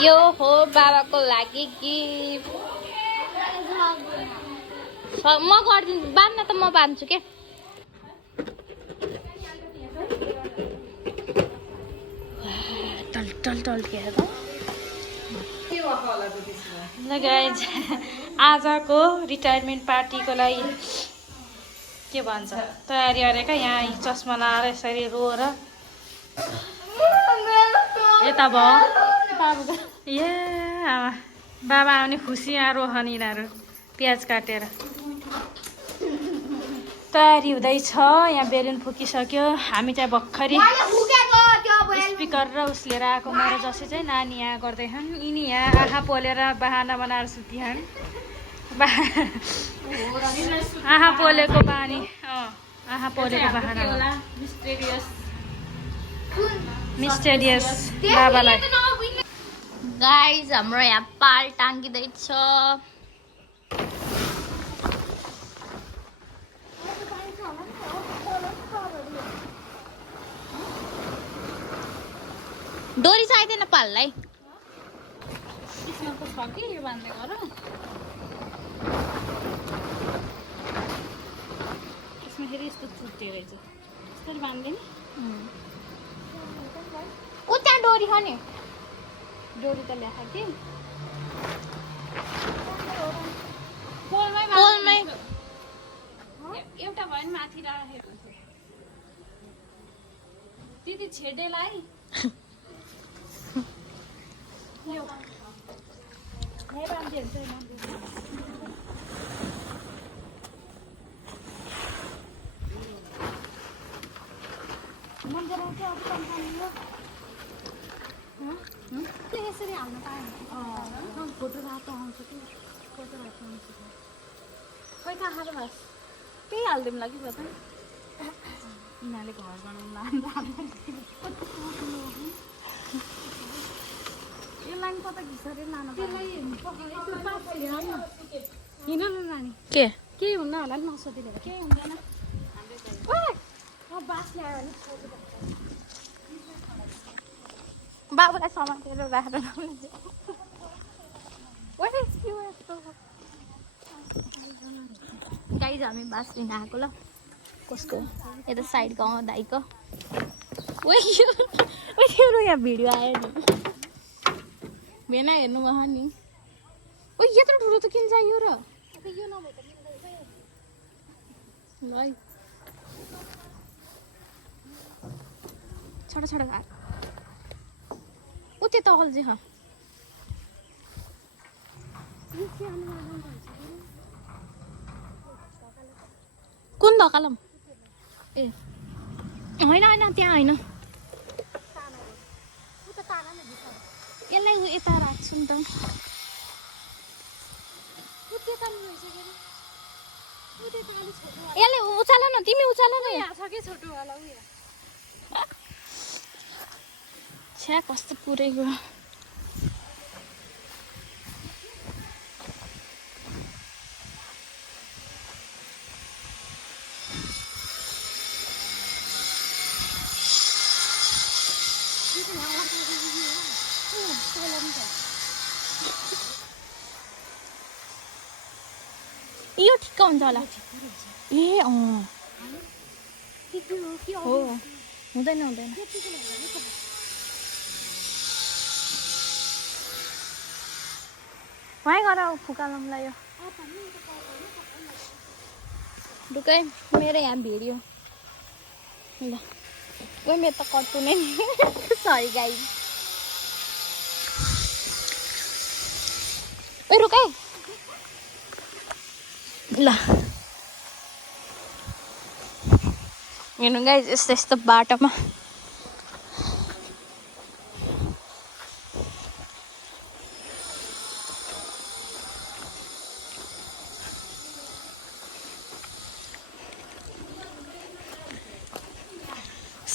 यो हो बाबाको लागि गिफ्ट। म गर्दिन्छु, बाँध्न त म बाँध्छु के। गाइज आजको रिटायरमेन्ट पार्टीको लागि के भन्छ तयारी गरेका। यहाँ चस्मा लाएर यसरी रोएर यता भयो ए आमा बाबा आउने खुसी। यहाँ रोहन यिनीहरू प्याज काटेर तयारी हुँदैछ। यहाँ बेलुन फुकिसक्यो। हामी चाहिँ भर्खरै स्पिकर र उस लिएर आएको मेरो जसै चाहिँ नानी यहाँ गर्दैछन्। यिनी यहाँ आँखा पोलेर बहाना बनाएर सुतिहान्। आँखा पोलेको बानी आँखा पोलेको बहाना मिस्टेरियस बाबालाई। गाइज हाम्रो यहाँ पाल टाङ्गिँदैछ। डोरी चाहिँदैन पाललाई। यसमा त छ कि यो बाँध्दै गर। यसमा फेरि यस्तो चुट्टे रहेछ। यसरी बाँध्दैन। ऊ त्यहाँ डोरी छ नि। डोरी त ल्याएको कि पोलमै एउटा भयो नि माथि राखेको दिदी छेडेलाई। यसरी हाल्नु पाएन। फोटो रातो आउँछ कि फोटो रातो आउँछ खोइ त आएर बस त्यही हालिदिउँ कि बता। यिनीहरूले घर बनाउनु यो लाइन कता घिसेर लानु हिँड न नानी। केही हुन्न होला नि नसोधिदिएर केही हुँदैन। बास ल्यायो बाबुलाई समातेर राखेर गाइज हामी बास लिन आएको ल। कसको यता साइड गाउँ दाइको यहाँ भिडियो आयो नि भेना हेर्नु भयो नि। ओ यत्रो ठुलो त किन चाहियो र ल छोटा छोटा घाट ऊ त्यता अल्झे हाँ कुन धकालम ए होइन होइन त्यहाँ होइन यसलाई यता राख्छु नि त। यसले उचाल न तिमी उचाल न। छ्या कस्तो पुरैको यो ठिक्क हुन्छ होला। ए हो हुँदैन हुँदैन। वहीँ गर फुकालमलाई यो ढुक्कै मेरो यहाँ भिडियो ल ओ मेरो त कट्टु नै सरी गाई ओ रुकै ल हेर्नु गाइस यस्तो यस्तो बाटोमा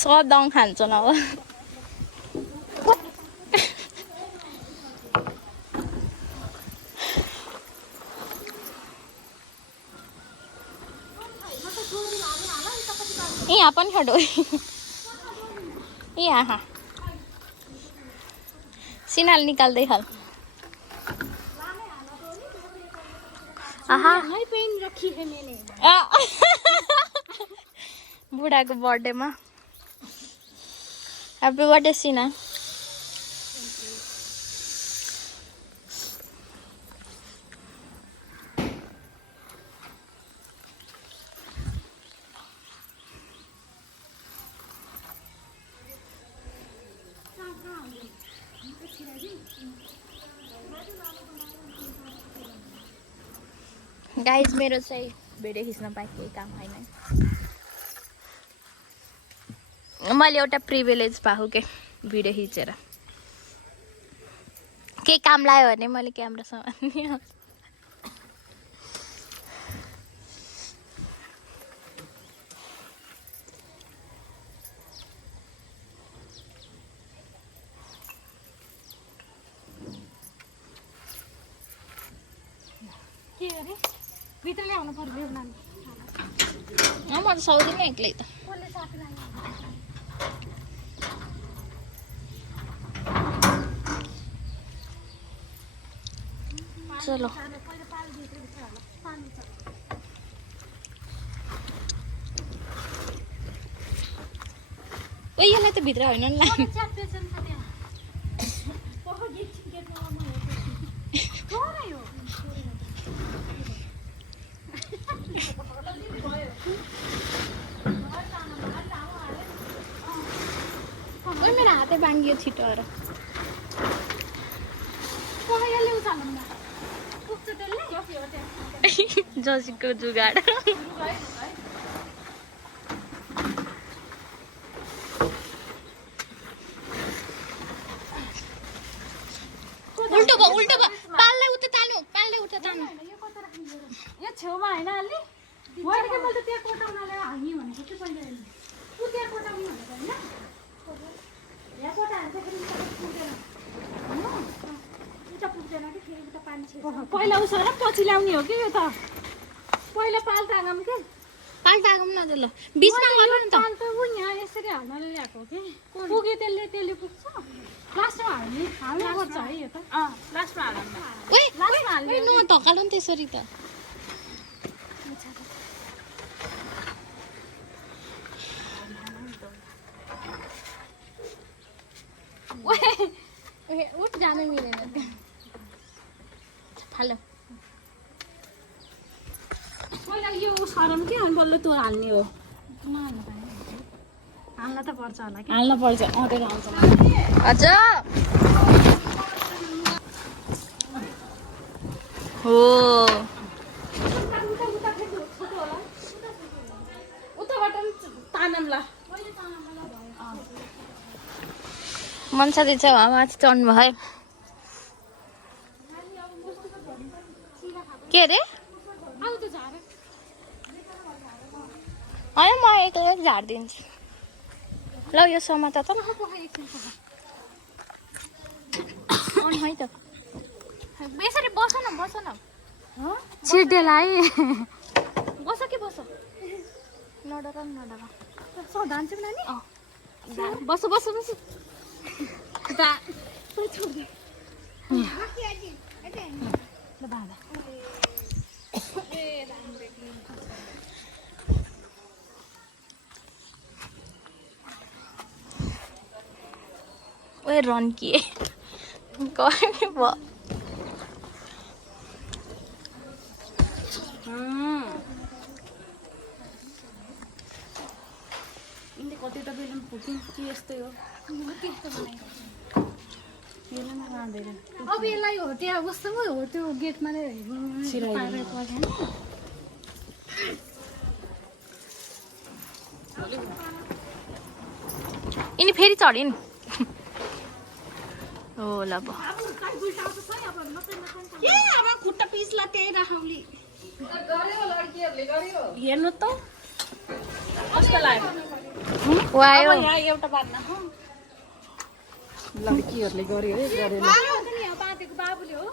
सदाउँ खान्छ न हो यहाँ पनि खडो यहाँ सिनाल निकाल्दै हाल आहा नहीं पेन रखी है मैंने बुढाको बर्थडेमा ह्याप्पी बर्थडे सिना गाइज मेरो चाहिँ भिडियो खिच्न पाएँ केही काम होइन मैले एउटा प्रिभिलेज पाएको के भिडियो खिचेर केही काम लाग्यो भने मैले क्यामेरा समात्ने के अरे भित्रले आउनु पर्यो नानी म त सक्दिनँ एक्लै त कसले साथीलाई चलो पहिले पाल दिएको भित्र होला पानी छ ओ यसलाई त भित्र होइन नि च्याप्टे छ नि त्यहाँ पक्का गेटमा आउनु हो यो ओइ मेरो हातै बाङ्गियो छिटो आएर यसले उचाल्नु न पुग्छ त्यसले जसीको जुगाड उल्टो भयो पाललाई उता तान्नु यो छेउमा होइन अलि मैले के मैले त्यहाँ कोटाउनलाई हाल्ने भनेको थियो पहिले उ त्यहाँ कोटाउने भनेको होइन यहाँ कोटा हाल्छ फेरि उता पुग्दैन कि फेरि उता पानी छ पहिला उसो र पछि ल्याउने हो कि यो त पहिला पाल तागम के पाल तागम न त ल बिचमा गर्नु नि त पाल त उ यहाँ यसरी हाल्नले ल्याएको कि पुग्यो त्यसले पुग्छ लास्टमा हाल्ने पर्छ है यो त लास्टमा हाल्नु ओइ न धकाल्नु नि त्यसरी त उठ जान मिलेन फालो पहिला यो सरम के अनि बल्ल त्यो हाल्ने हो हाल्न त पर्छ होला कि हाल्न पर्छ अँटेर हाल्छ अझ हो उताबाट तानमला मनसाले चाहिँ माथि चढ्नु भयो के अरे आउ त झार होइन म एक्लै झारिदिन्छु ल यो समात त है त यसरी बस न छिटेलाई बस कि बस नडर धान्छु नानी बस ओए रन किए गर्ने भयो यिनले कति त बेला पुग्थ्यो के यस्तै हो अब यसलाई हो त्यहाँ कस्तो पो हो त्यो गेटमा नै यिनी फेरि चढिन् हो ल अब खुट्टा पिसला त्यही राखौली हेर्नु त कस्तो लाग्यो आयो एउटा बातमा लड्कीहरूले गर्यो है गरेर बाँधेको बाबुले हो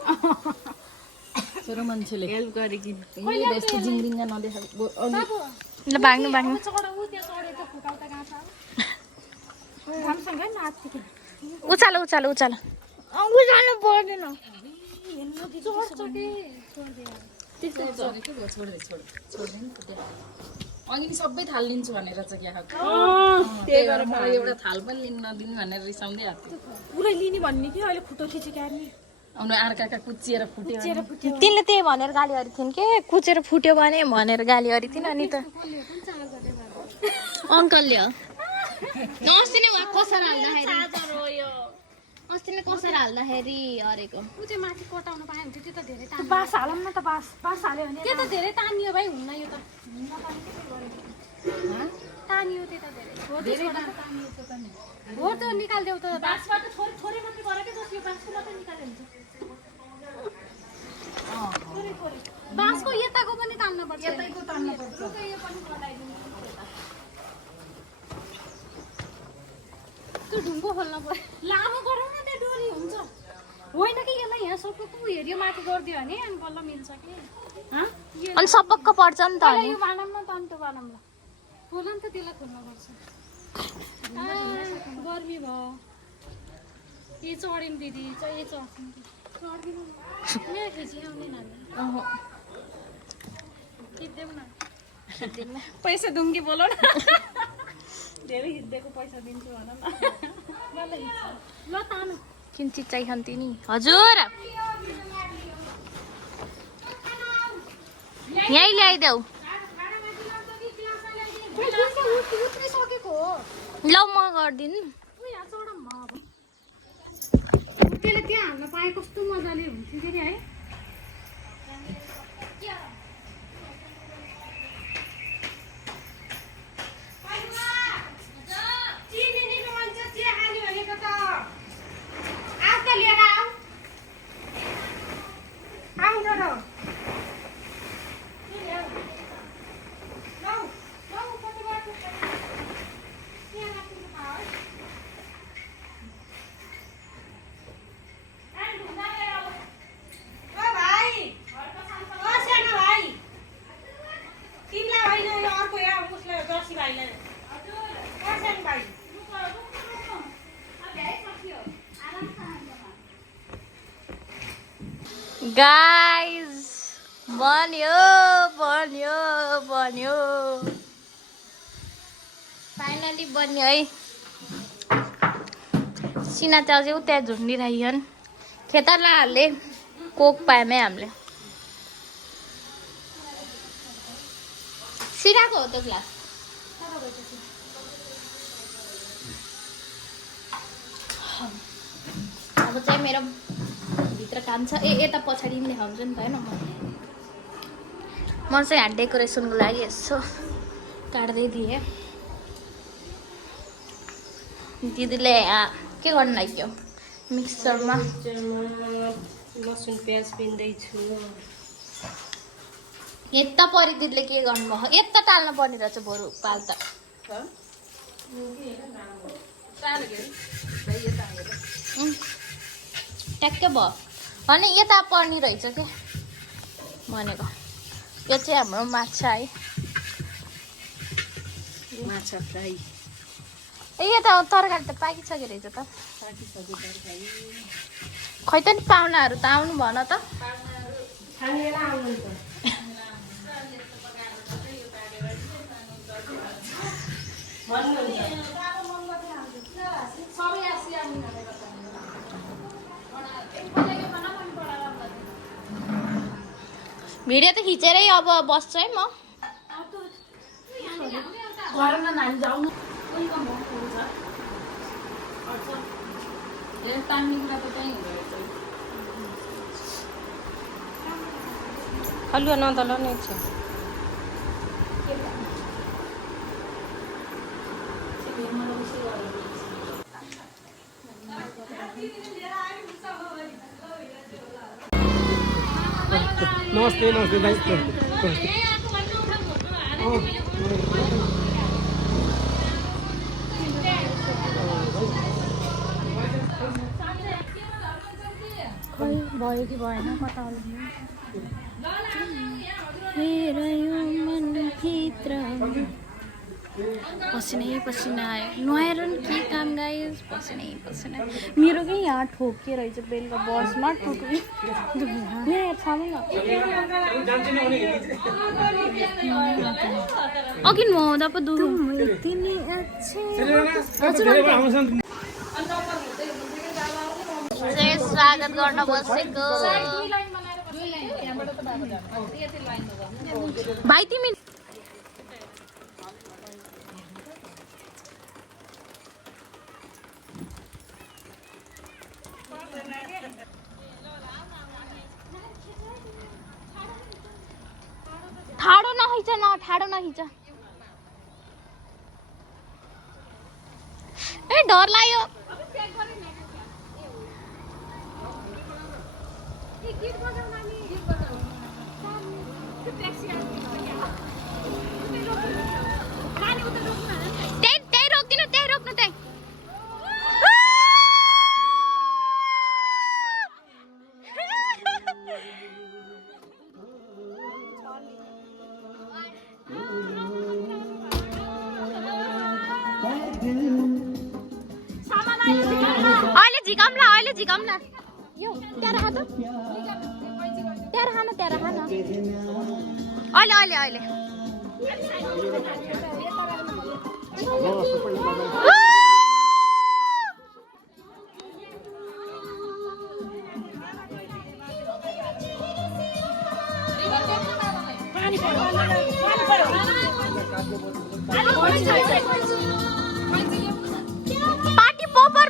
छोरो मान्छेले हेल्प गरेकी यस्तो जिङरिङ्गा नदेखाएको ल भाग्नु उचाल जानु पर्दैन अघि नि सबै थाल लिन्छु भनेर चाहिँ क्या त्यही भएर मलाई एउटा थाल पनि लिनु नदिनु भनेर रिसाउँदै आएको थियो पुरै लिने भन्ने कि अहिले फोटो खिचेको आर्मी आउनु अर्काका कुचिएर फुट्यो तिनले त्यही भनेर गाली गरी थिइन् के कुचेर फुट्यो भनेर गाली गरी थिइन् अनि त अङ्कलले हो अस्ति नै कसरी हाल्दाखेरि अरेको ऊ चाहिँ माथि कटाउन पाए हुन्थ्यो त्यो त धेरै तान्यो बास हालौँ न त बास हाल्यो भने त्यो त धेरै तानियो भाइ हुन्न यो त तानियो त्यो त धेरै तानियो त्यो पनि हो त निकाल्देऊ त बासबाट थोरै मात्रै गर के जस्तो यो बासको मात्रै निकाल्यो हुन्छ बासको यताको पनि तान्न पर्छ यतैको तान्न पर्छ यो पनि गराइदिनु त्यो ढुङ्गो खोल्न पर्यो लामो गरौँ न त्यो डोरी हुन्छ होइन कि यसलाई यहाँ सबैको हेऱ्यो माथि गरिदियो भने अनि बल्ल मिल्छ कि अनि सबक्क पर्छ नि त यो बानौँ न त अन्त बानौँ ल खोल नि त त्यसलाई खोल्नुपर्छ गर्मी भयो ए चढिन् दिदी ए चढ्छन् चढिदिनु यहाँ खिचिआउने नानी खिच्देऊ न पैसा दुङ्गी बोलो न धेरै हिँड्देको पैसा दिन्छु भन न ल तानु किन चिज चाहिन्छ नि हजुर यहीँ ल्याइदेऊ उत्रिसकेको हो ल म गरिदिनु यहाँ चढाउँ अब त्यसले त्यहाँ हाल्न पाए कस्तो मजाले हुन्थ्यो फेरि है गाइज बन्यो फाइनली बन्यो है सिना चाहिँ उता झुन्डिरहेछन् खेतालाहरूले कोक पाएमै हामीले सिराको हो त्यो ग्लास अब चाहिँ मेरो भित्र काम छ यता पछाडि पनि देखाउँछु नि त होइन म चाहिँ यहाँ डेकोरेसनको लागि यसो काट्दै थिएँ दिदीले यहाँ के गर्नु लाग्यो मिक्सरमा लसुन प्याज पिन्दैछु यता परि दिदीले के गर्नुभयो यता टाल्नु पर्ने रहेछ बरु पाल त ट्याक्कै भयो अनि यता पर्ने रहेछ के भनेको यो चाहिँ हाम्रो माछा है माछा फ्राई ए यता तरकारी त पाकिसक्यो रहेछ त खै त नि पाहुनाहरू त आउनु भन त छानेर आउनु त भिडियो त खिचेरै अब बस्छु है म हलुवा नदल नै छ नमस्ते नमस्ते दाइ खै भयो कि भएन कता मनभित्र पसिनै पसिना आयो नुहाएर नि के काम गाइस पसिनै पसिना मेरो के यहाँ ठोकिएर रहेछ बेलुका बसमा ठोक्यो यहाँ थाहा न अघि नुहाउँदा पो दुध स्वागत गर्न बसेको भाइ तिमी ठाडो नखिच ए डर लाग्यो त्यही रोक्दिनु त्यही रोक्नु त्यही अहिले झिकाउँला यो त्यहाँ राख त त्यहाँ राख न अहिले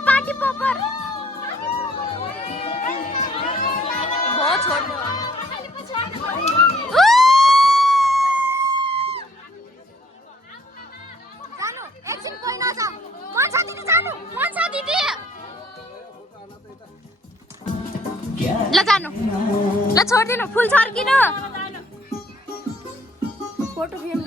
पार्टी पोपर बहुत छोड़ जानु एकछिन कोही नजाऊ मनसा दिदी जानु मनसा दिदी ल जानु ल छोड्दिनु फुल छर्किनु फोटो फ्रेम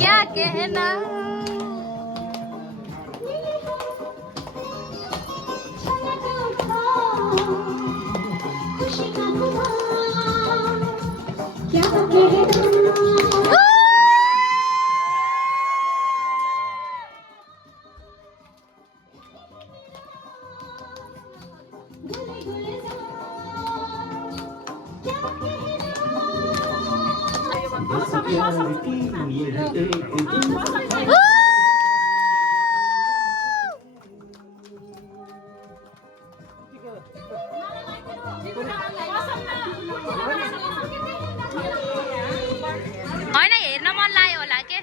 क्या कहना होइन हेर्न मन लाग्यो होला के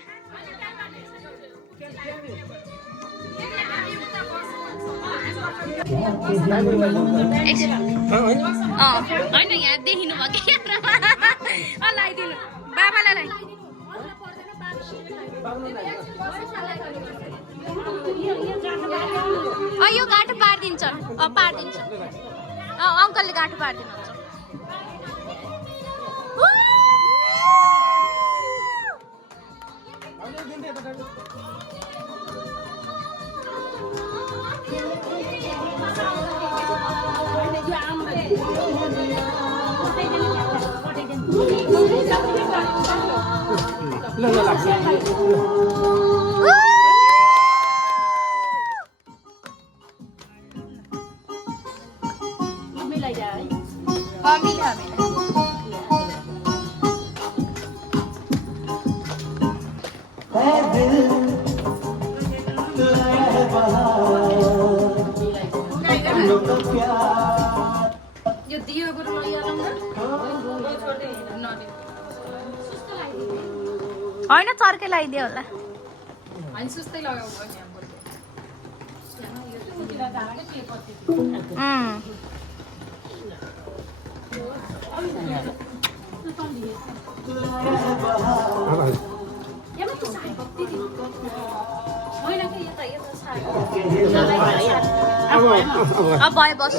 होइन यहाँ देखिनु भयो कि लगाइदिनु बाबालाई यो गाँठो पारिदिन्छ अङ्कलले गाँठो पारिदिनुहुन्छ ल ल लाग्छ मिलाइदियो है मिल्यो यो दियो बरु लैजाला होइन चर्के लगाइदियो होला अनि सुस्तै लगाऊ भने अब भयो बस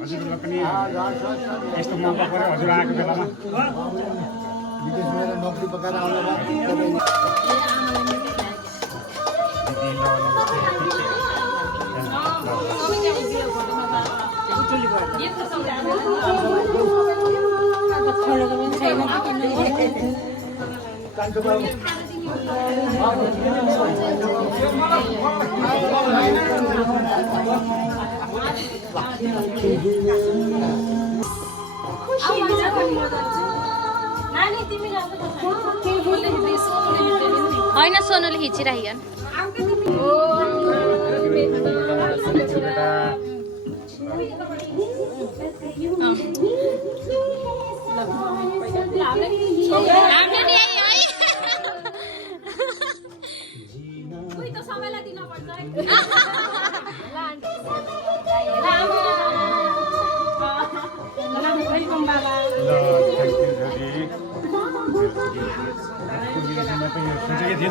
हजुरलाई पनि यस्तो मौका पऱ्यो हजुर आएको बेलामा विदेशमा नोकरी पकाएर आउनु होइन सोनुले खिचिराखिन्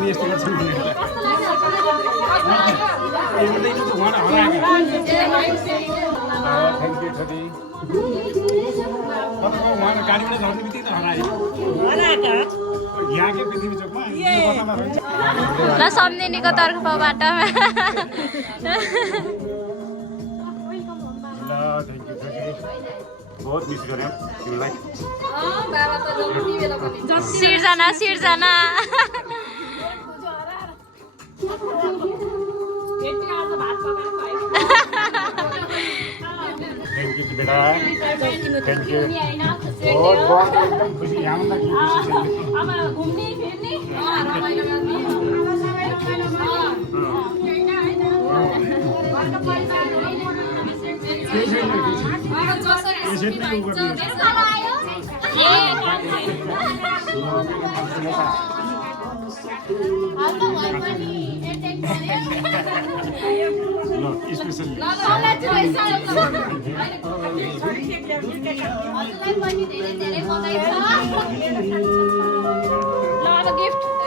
यस्तो गर्छ थ्याङ्क यू छोरी उहाँको गाडीबाट झर्ने बित्तिकै त हरायो यहाँकै पृथ्वी चोकमा ल सम्झिनेको तर्फबाट ल थ्याङ्क यू छोरी बहुत मिस गऱ्यो तिमीलाई सिर्जना सिर्जना थ्याङ्क यू बेटा थ्याङ्क यू बहुत बहुत एकदम खुसी यहाँभन्दा के खुसी सानो गिफ्ट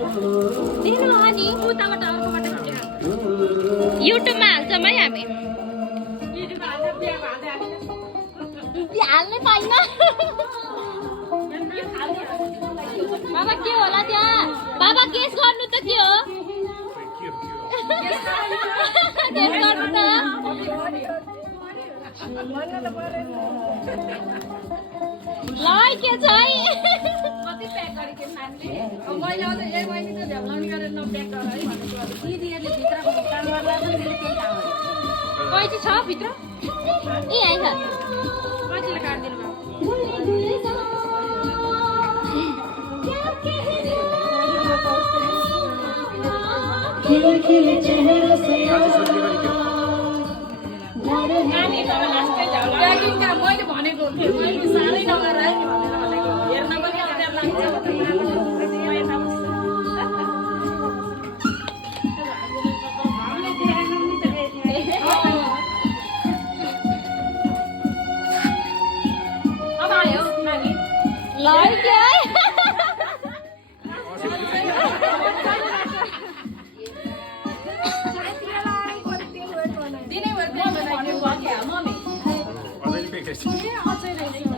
दिनु अनि उताबाट अर्कोबाट खिचेर युट्युबमा हाल्छौँ है हामी युट्युबमा हाल्दा बिहामा हाल्दै हाल्नै पाइन बाबा के होला त्यहाँ बाबा केस गर्नु त के हो केस गर्नु त ल के छ है कति प्याक गरेको नानीले अब मैले अझ एक महिना त झ्याप्लाउने गरेर नप्याक गर है भनेको दिदीहरूले भित्रको काम गर्दा पनि त्यसले त्यही काम गर्छ कैची छ भित्र ए यहीँ छ कतिले काटिदिनु भयो नानी त लास्टै प्याकिङ काम मैले भनेको थिएँ मैले साह्रै नगरेर है भनेर भनेको हेर्न पनि अप्ठ्यारो लाग्छ अब आयो नानी ल के है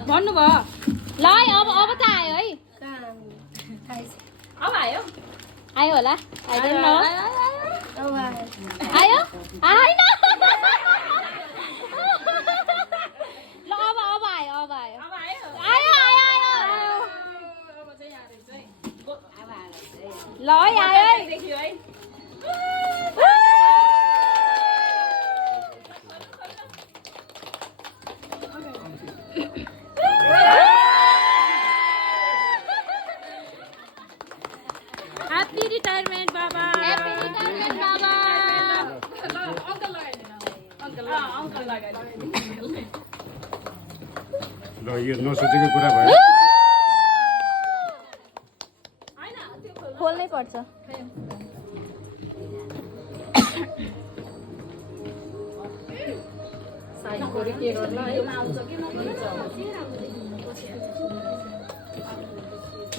भन्नुभयो ल है अब त आयो है अब आयो आयो होला आइदैन न आयो आएन ल अब आयो अब आयो अब आयो आयो आयो आयो अब चाहिँ यहाँ रहेछ है ल है आयो है देखियो है Happy retirement, Baba. Happy retirement, Baba. Uncle लगाइदिनु अङ्कल अङ्कल लगाइदिनु ल यो नसोचेको कुरा भयो खोल्नै पर्छ के गर्नु है आउँछ कि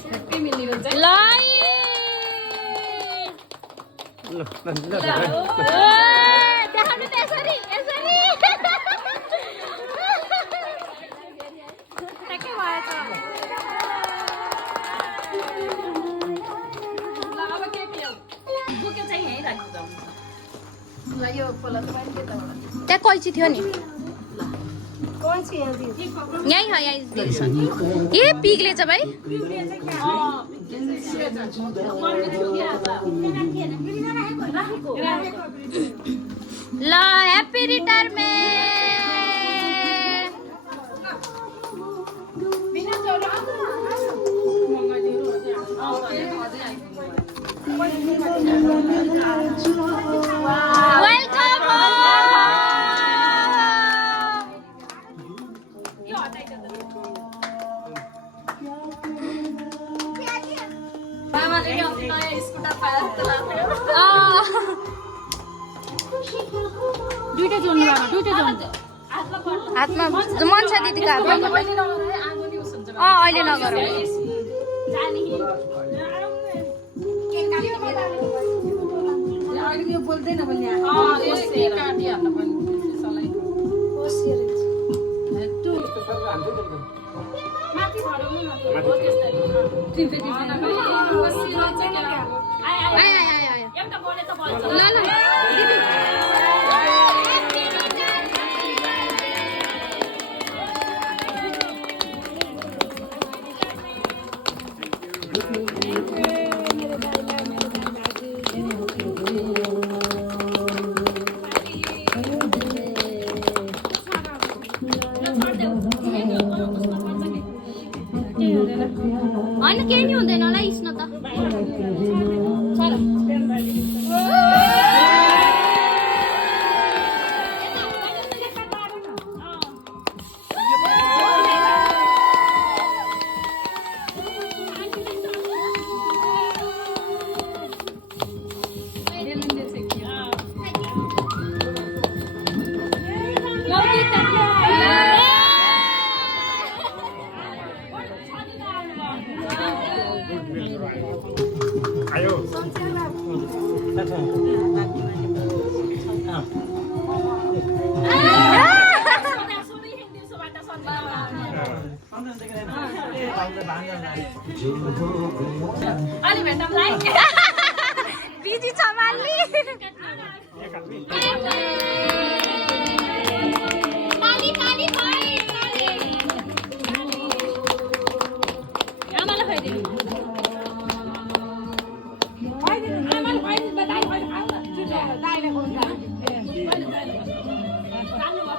ह्याप्पी मिलिरहेछ ल देखाउनु त यसरी यसरी ठ्याक्कै भएछ अब के के हो बुके चाहिँ यहीँ राख्दा हुन्छ ल यो पोला तपाईँ त्यताबाट त्यहाँ कैची थियो नि यहीँ हो यहीँ दिएछ ए पिग्लेछ भाइ ल ह्याप्पी रिटायरमेन्ट वेलकम मामाले नयाँ स्कुटर पाएर जस्तो लाग्यो दुईटा जोड्नु बाबा दुईटा जोड्नु हातमा मन छ दिदीको हातमा अहिले नगरेर आगो नि उस हुन्छ अहिले नगर अहिले यो बोल्दैन भने काटिहाल्नु पनि माथि झरेको न हो त्यस्तै आयो एउटा बोले त बोल्छ ल ल दिदी होइन केही नि हुँदैन होला इस्न त अलि भेटौँला है बिजी छ मान्ली ताली ताली भाइ ताली आमालाई खुवाइदिनु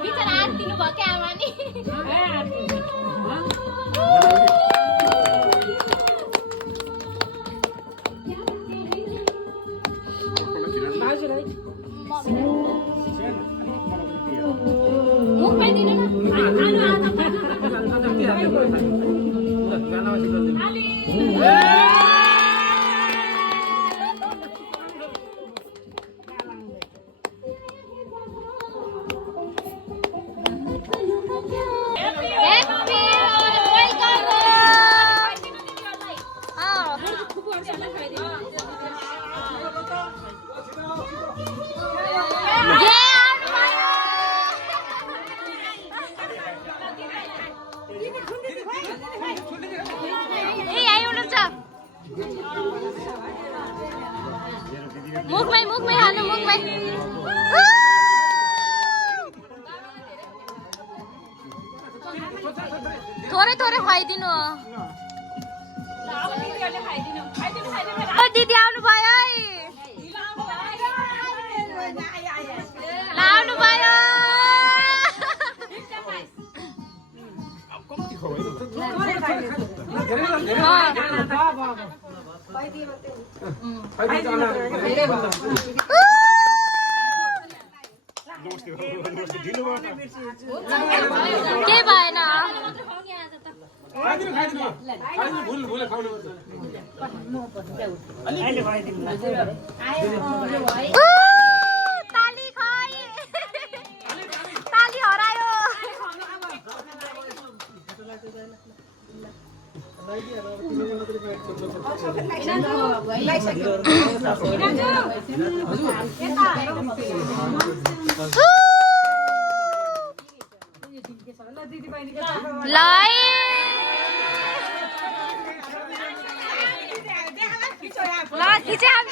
बिचरा हात दिनुभयो क्या आमाले मुखमै दिनु न Happy welcome मुखमै हाल्नु मुखमै थोरै थोरै खुवाइदिनु दिदी आउनु भयो है आउनु भयो के भएन ताली खाई ताली हरायो लाई ला खिचे हम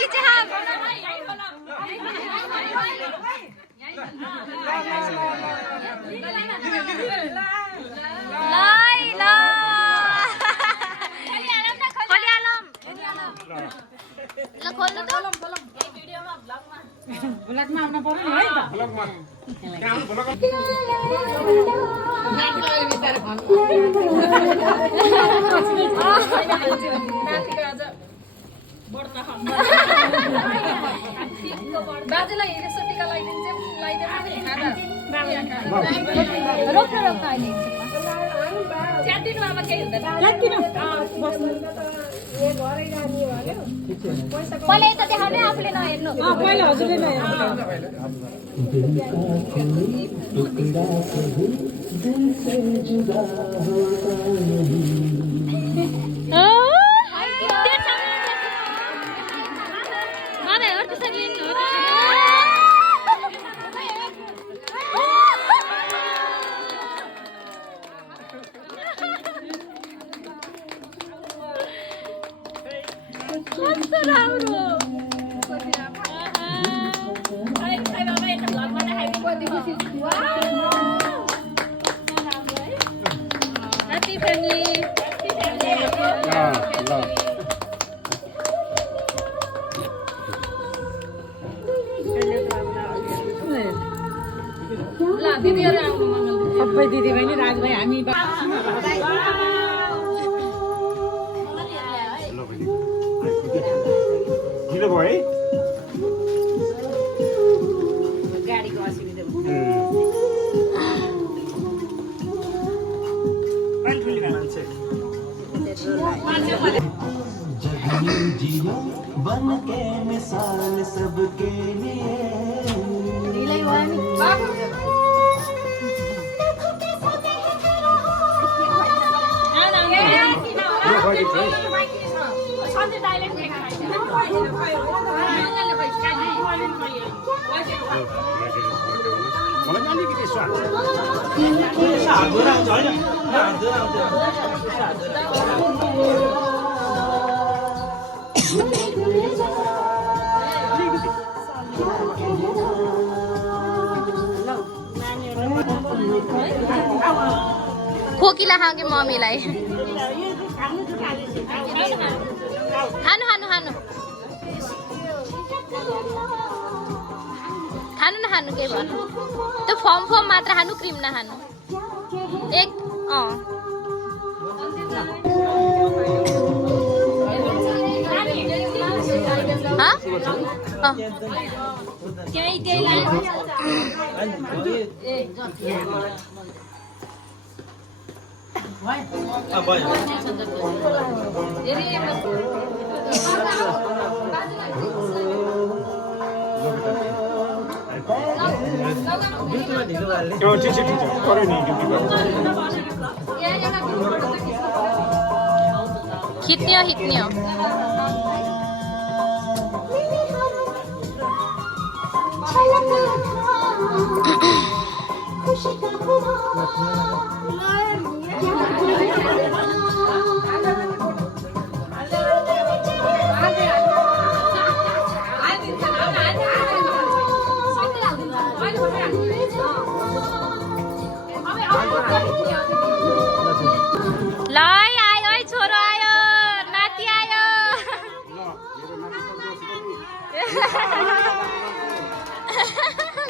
लाई ला खोलिहालौँ ल खोल्नु त ब्लगमा आउन पर्यो नि है त ब्लगमा त्यहाँ ब्लग बाजेलाई यसो टिका लगाइदिन्छ रोक्न अहिले च्यातिनु अब केही हुँदैन पहिला यता देखाउने आफूले नहेर्नु पहिला हजुरले नै Happy family. ल दिदीहरु आउनु मङ्गल सबै दिदीबहिनी राजभाइ हामी ढिलो भयो है गाडीको असुविधा जियो बन के मिसाल सबके लिए मलाई अलिकति स्वाद हात धुएर आउँछ होइन हात धुएर आउँछ खोकिला खाँगे मम्मीलाई खानु खानु खानु खानु नखानु केही भन्नु त्यो फर्म फर्म मात्र खानु क्रिम नखानु एक ठिक छ पऱ्यो नि खिच्नियो ल आयो है छोरो आयो नाति आयो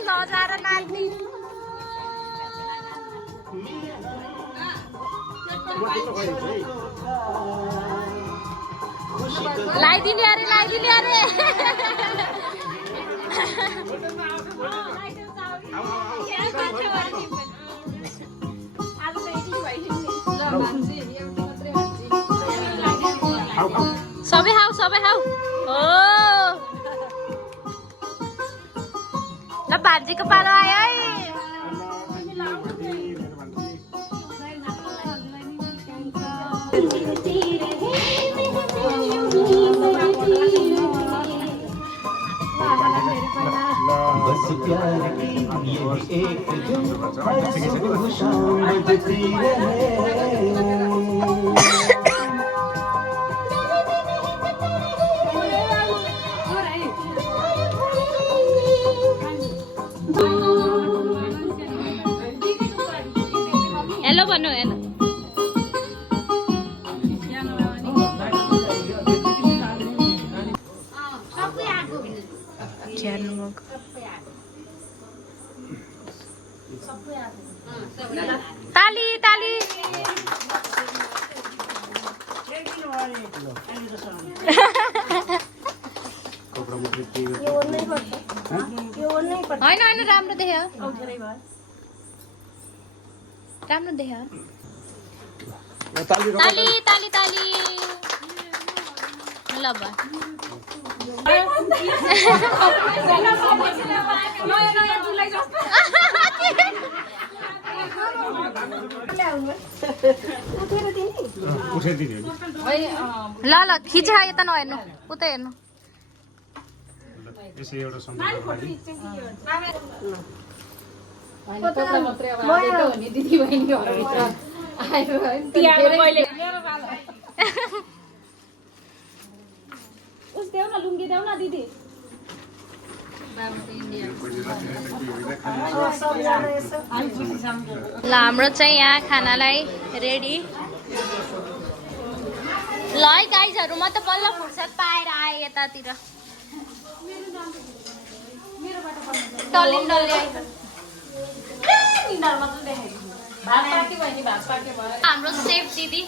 नजारा नाति लाइदिने अरे सबै खाऊ हो ल भान्जीको पालो आयो है बस प्यार की ये एक धुन बजती रहे हेलो भन्नु हेलो ताली ताली होइन राम्रो देख्यो ताली ताली ताली ल ल खिच यता नहेर्नु उता हेर्नु दिदी बहिनी देऊ न लुङ्गी देऊ न दिदी ल हाम्रो चाहिँ यहाँ खानालाई रेडी ल है गाइजहरू म त बल्ल फुर्सद पाएर आएँ यतातिर हाम्रो सेफ दिदी